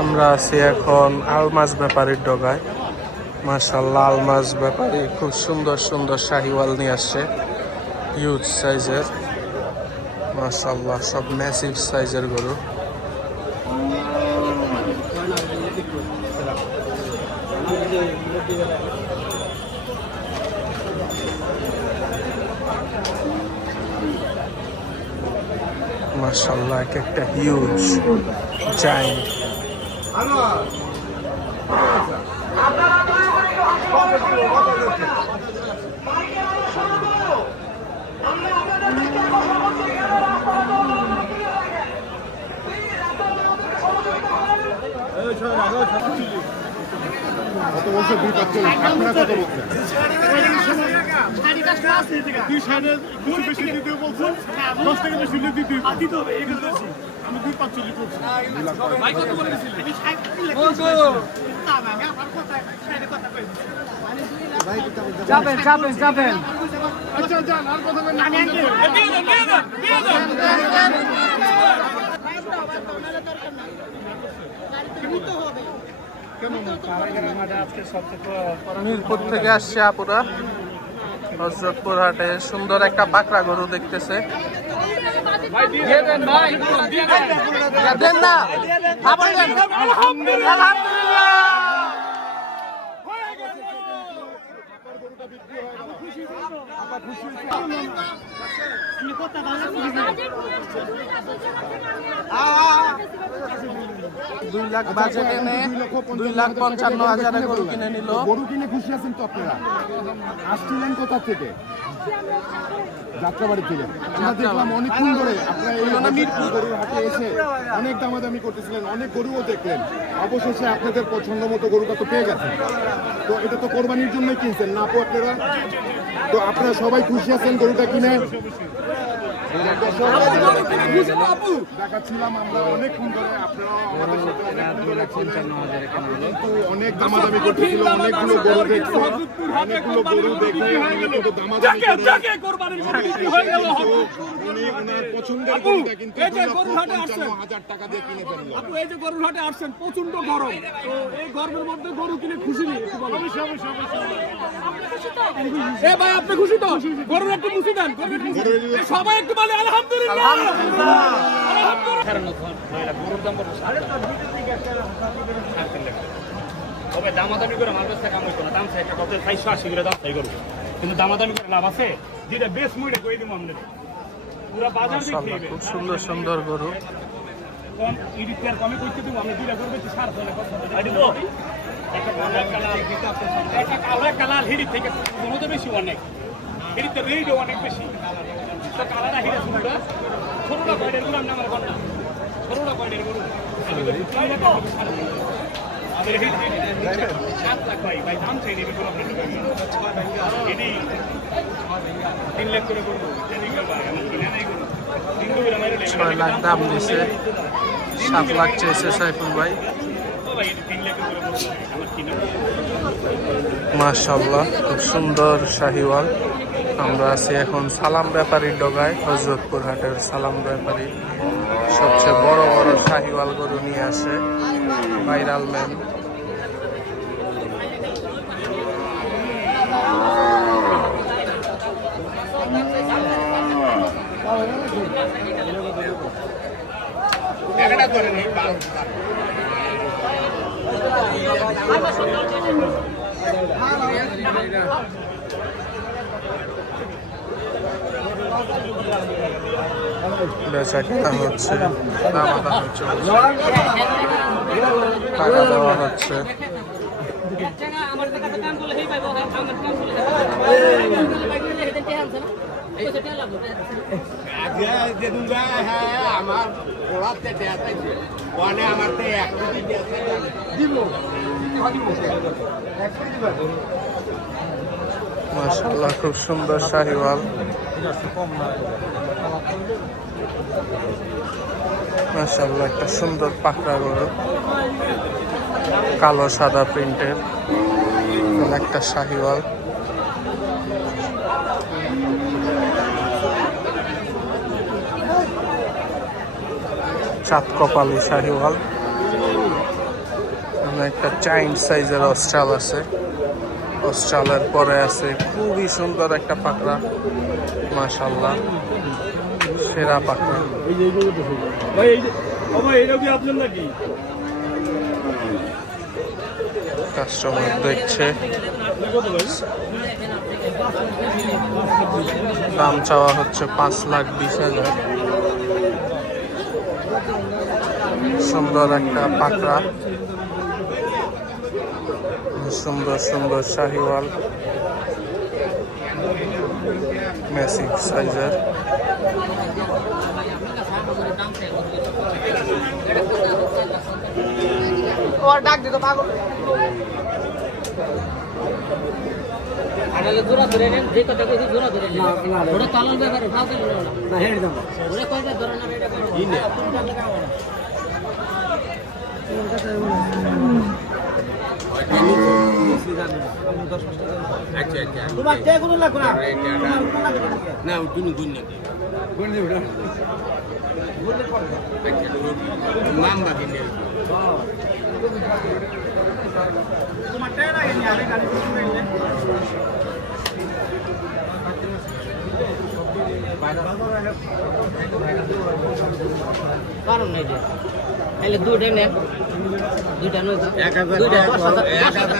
আমরা আছি এখন আলমাজ ব্যাপারীর ডগায়। মাশাআল্লাহ, আলমাজ ব্যাপারী খুব সুন্দর সুন্দর শাহিওয়াল নিয়ে আসছে, হিউজ সাইজের। মাশাআল্লাহ, সব ম্যাসিভ সাইজের গরু। মাশাআল্লাহ, এক একটা হিউজ জায়ান্ট। কত বছর 245 আপনারা কত বলছেন? দুই সাইডে কিছু বেশি দিতে বলছেন, 10 টাকা বেশি দিতে হবে। আমি 245 করছি। ভাই কত বলে দিছিলেন? যাবেন যাবেন যাবেন। আচ্ছা যান, আর কথা বলেন। মিরপুর থেকে আসছে আপুরা হযরতপুর হাটে। সুন্দর একটা পাকড়া গরু দেখতেছে। দেন না, খাবার দেন। আলহামদুলিল্লাহ। দুই লাখ বাজেট এনে 2,55,000 গরু কিনে নিল। গরু কিনে খুশি আছেন তো আপনারা? আসছিলেন কোথা থেকে? যাত্রাবাড়ি থেকে। আমরা দেখলাম অনেকক্ষণ ধরে আপনারা এই মিরপুর গরুর হাটে এসে অনেক দামাদামি করতেছিলেন, অনেক গরুও দেখলেন। অবশেষে আপনাদের পছন্দ মতো গরুটা তো পেয়ে গেছেন। তো এটা তো কোরবানির জন্যই কিনছেন না আপু আপনারা? তো আপনারা সবাই খুশি আছেন গরুটা কিনে? দেখাচ্ছিলাম আমরা অনেকক্ষণ ধরে, আপনারাও আমাদের সাথে অনেকক্ষণ ধরে ছিলেন। কিন্তু অনেক দামাদামি করতেছিল, অনেকগুলো গরু দেখছে, অনেকগুলো গরু দেখে কিন্তু দামাদামি করে উনি ওনার পছন্দের গরুটা কিন্তু 2,55,000 টাকা দিয়ে কিনে ফেললো। আপনি এই যে গরুর হাটে আসছেন, প্রচন্ড গরম, তো এই গরমের মধ্যে গরু কিনে খুশি নেই? এ ভাই, আপনি খুশি তো? গরুর একটু খুশি দেন, সবাই একটু বলে আলহামদুলিল্লাহ। তবে দামাদামি করে আমার কাছে কাম হইতো না, দাম চাই 480 করে দাম চাই গরু, কিন্তু দামাদামি করে লাভ আছে? যেটা বেশ মুইটা কই দিমু আমরা পুরো বাজার দেখি। খুব সুন্দর সুন্দর গরু। কম ইডিটার কমে কইতে দিব, আমরা দুইটা করবে তো 7 জনে কথা দিব। একটা কালা কালার হিড়ি থেকে মনে বেশি, অনেক হিড়িতে রেটও অনেক বেশি। তো কালারা হিড়ে ছোটটা ছোটটা কয়ডের গরু আমরা আমার কন্যা ছোটটা কয়ডের গরু 7 লাখ ভাই ভাই দাম চাই নেবে কোনো আপনার 3 লাখ করে করবো, 6 লাখ দাম দিছে, 7 লাখ চাইছে সাইফুল ভাই। মাশাআল্লাহ, খুব সুন্দর শাহিওয়াল। আমরা আছি এখন সালাম ব্যাপারীর ডগায়, হযরতপুর হাটের সালাম ব্যাপারী সবচেয়ে বড় বড় শাহিওয়াল গরু নিয়ে আসে। Viral man. বেচা কেনা হচ্ছে, দামাদামি চলছে, টাকা দেওয়া হচ্ছে। মাশাআল্লাহ, খুব সুন্দর শাহিওয়াল। মাশাআল্লাহ, একটা সুন্দর পাকড়া গরু, কালো সাদা প্রিন্টের একটা শাহিওয়াল। চাঁদ কপালি শাহিওয়াল। একটা চাইল্ড সাইজের অস্ট্রাল আছে, অস্ট্রালের পরে আছে খুবই সুন্দর একটা পাকড়া, মাশাআল্লাহ সেরা পাকড়া। ভাই এইটা কি আপনার নাকি? কাস্টমার দেখছে, দাম চাওয়া হচ্ছে 5,20,000। সুন্দর একটা পাকড়া, সুন্দর সুন্দর শাহিওয়াল ম্যাসিভ সাইজের। ডাক দিত পাগল আড়ালে জোড়া ধরে নেন, যে কথা কইছি জোড়া ধরে নেন। ওটা চালান ব্যাপারে ভাও দিল না হেড দাও ওরে কইতে ধরে না এটা করো ইনে তোমার কে কোন লাগবে না না তুমি গুণ না গুণ দিও না গুণ পড়বে মামবা দিলে তোমার তে না এনে আরে গাড়ি শুনে এনে কারণ নাই তাহলে দুটো নেন, দুইটা নয় 10,000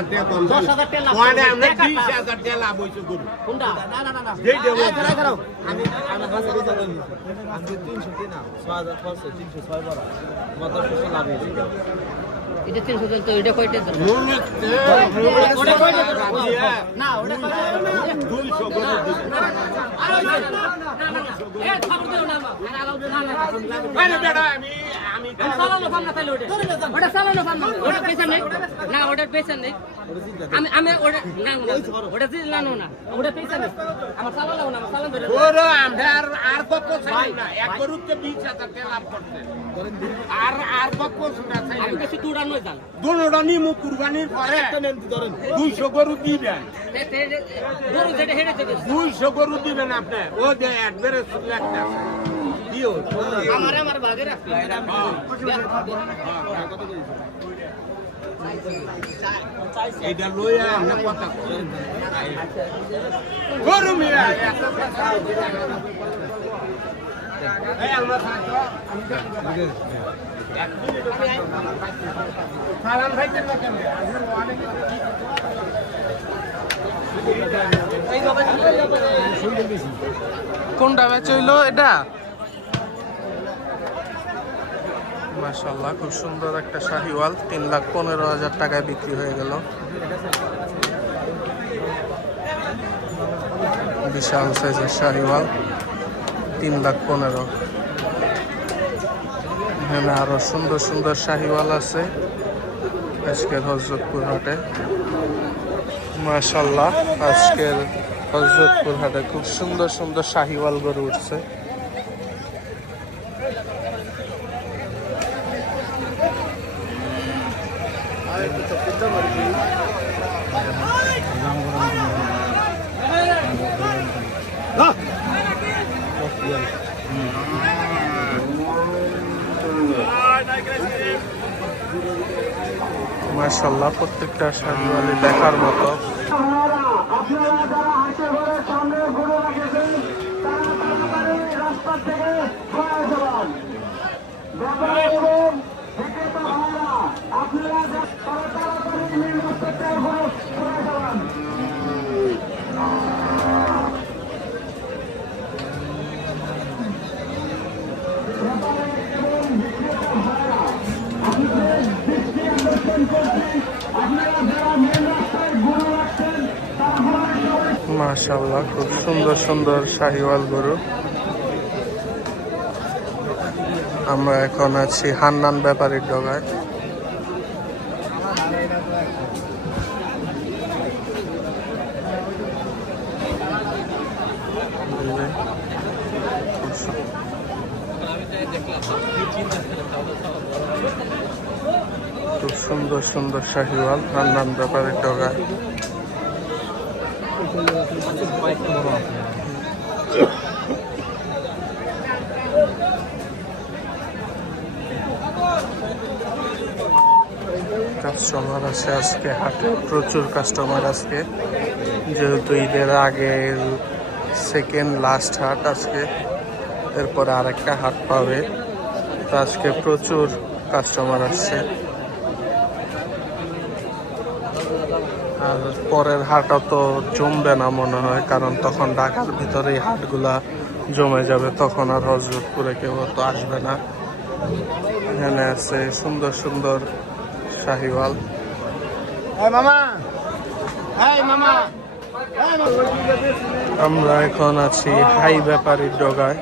টাকা কম 10,000 টাকা ওয়ানে আমরা 20,000 টাকা লাভ হইছে গরু কোনটা না না না যেই দেব আমি হাসে দিতে বলি আজকে 300 না 6,000 খরচ 306 বড় তোমার 10% লাভ হইছে এটা 300 জন তো এটা কয়টা ধরো ওটা কয়টা ধরো না ওটা 200 গরু দিবে না এ খবর দাও না আরে বেটা আমি চালানো ফাম না তাইলে ওটা চালানো ফাম না ওটা পয়সা নেই না ওটার পয়সা নেই আমি ওটা না ওটা দিলাম না ওটা পয়সা নেই আমার চালানো না আমার চালান ধরে ওরে আমরা আর কত চাই না এক গরুতে 20,000 টাকা লাভ করতে আর কত শুনা চাই আমি কিছু দুড়ানো যান দুড়ানো নিমু কুরবানির পরে একটা নেন ধরেন 200 গরু দিবেন গরু যেটা হেডে থেকে 200 গরু দিবেন আপনি ও যে একবারে একটা দিও আমার ভাগে রাখি এইটা লইয়া আমরা কথা কই গরু মিয়া এই আমরা ছাত্র এক মিনিট সালাম ভাইতে না কেন কোনটা ব্যাচ হইলো এটা? মাশাআল্লাহ খুব সুন্দর একটা শাহিওয়াল, 3,15,000 টাকায় বিক্রি হয়ে গেল। বিশাল সাইজের শাহিওয়াল 3,15,000। এখানে আরো সুন্দর সুন্দর শাহিওয়াল আছে আজকের হযরতপুর হাটে। মাশাআল্লাহ আজকের হযরতপুর হাটে খুব সুন্দর সুন্দর শাহিওয়াল গরু উঠছে। মাশাআল্লাহ প্রত্যেকটা শাহিওয়ালি দেখার মতো। আপনারা যারা হাটে ঘরের সামনে গরু রাখেছেন তারা তাড়াতাড়ি রাস্তা থেকে সরে যাবেন। ব্যাপারী এবং বিক্রেতা ভাইরা আপনারা তাড়াতাড়ি মেন রাস্তা থেকে গরু সরে যাবেন। মাশাআল্লাহ খুব সুন্দর সুন্দর শাহিওয়াল গরু। আমরা এখন আছি হান্নান ব্যাপারীর ডগায়। খুব সুন্দর সুন্দর শাহিওয়াল হান্নান ব্যাপারীর ডগায়। কাস্টমার আছে আজকে হাটে, প্রচুর কাস্টমার আজকে, যেহেতু ঈদের আগে সেকেন্ড লাস্ট হাট আজকে, এরপরে আরেকটা হাট পাবে। তো আজকে প্রচুর কাস্টমার আসছে। আর পরের হাটও তো জমবে না মনে হয়, কারণ তখন ঢাকার ভিতরেই হাটগুলা জমে যাবে, তখন আর হজরতপুরে কেউ তো আসবে না। এখানে আছে সুন্দর সুন্দর শাহিওয়াল। আমরা এখন আছি হাই ব্যাপারীর ডগায়।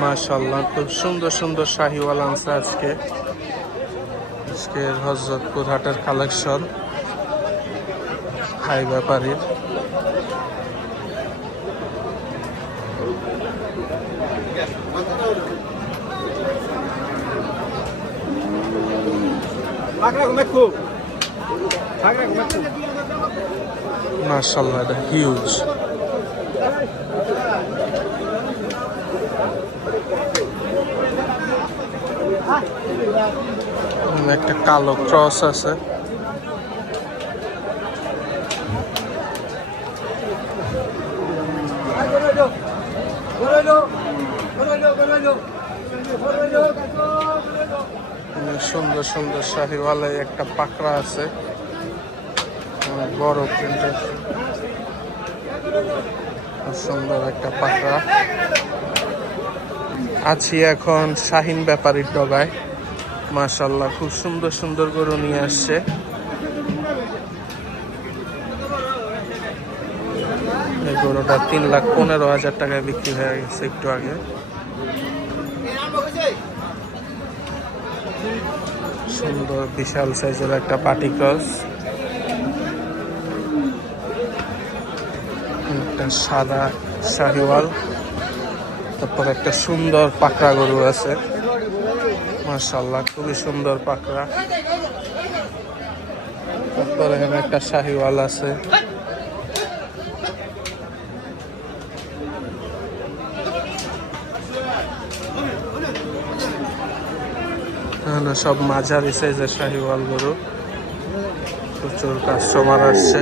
মাশাআল্লাহ, খুব সুন্দর সুন্দর শাহিওয়াল আনছে আজকে। আজকের হজরতপুর হাটের কালেকশন হাই ব্যাপারীর। মাশাআল্লাহ, এটা হিউজ। একটা কালো ক্রস আছে। সুন্দর সুন্দর শাহিওয়ালে একটা পাকড়া আছে, বড় প্রিন্টের, সুন্দর একটা পাকড়া। আছি এখন শাহিন ব্যাপারীর ডগায়। মাশাআল্লাহ, খুব সুন্দর সুন্দর গরু নিয়ে আসছে। এই গরুটা 3,15,000 টাকায় বিক্রি হয়ে গেছে একটু আগে। সুন্দর বিশাল সাইজের একটা পাটি ক্রস, একটা সাদা শাহিওয়াল, তারপর একটা সুন্দর পাকড়া গরু আছে। মাশাআল্লাহ, খুবই সুন্দর পাকড়া। তারপর এখানে একটা শাহিওয়াল আছে। এখানে সব মাঝারি সাইজের শাহিওয়াল গরু। প্রচুর কাস্টমার আসছে।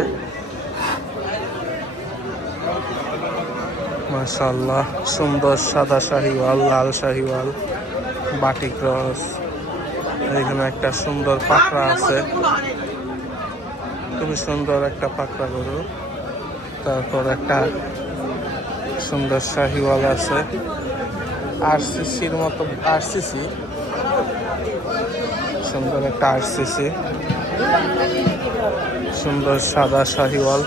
মাশাআল্লাহ, সুন্দর সাদা শাহিওয়াল, লাল শাহিওয়াল, বাটি ক্রস। এখানে একটা সুন্দর পাকড়া আছে, খুবই সুন্দর একটা পাকড়া গরু। তারপর একটা সুন্দর শাহিওয়াল আছে, আরসিসির মতো, আরসিসি, সুন্দর একটা আরসিসি, সুন্দর সাদা শাহিওয়াল।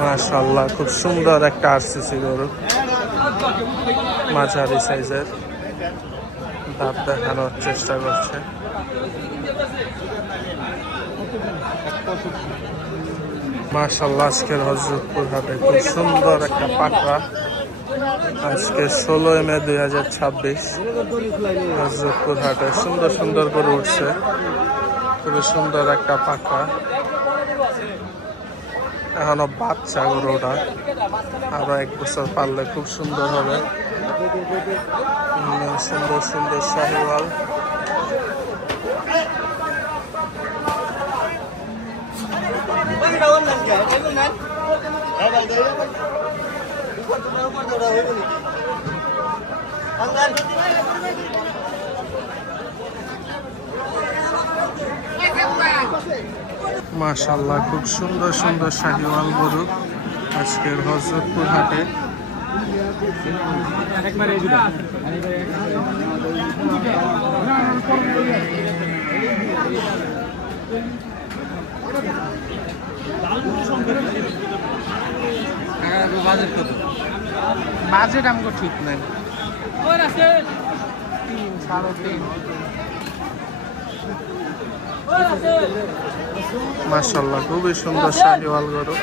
মাশাআল্লাহ, খুব সুন্দর একটা আরসিসি গরু, মাঝারি সাইজের। দাঁত দেখানোর চেষ্টা করছে। মাশাআল্লাহ, আজকের হজরতপুর হাটে খুব সুন্দর একটা পাকড়া। আজকে 16 মে 2026 হজরতপুর হাটে সুন্দর সুন্দর গরু উঠছে। খুবই সুন্দর একটা পাকড়া, এখনো বাচ্চা গরুটা, আরো 1 বছর পারলে খুব সুন্দর হবে। সুন্দর সুন্দর শাহিওয়াল। মাশাআল্লাহ, খুব সুন্দর সুন্দর শাহিওয়াল গরু আজকের হজরতপুর হাটে। বাজেট আমাকে ঠিক নাই, 3-3.5। মাশাআল্লাহ, খুবই সুন্দর শাহিওয়াল গরু।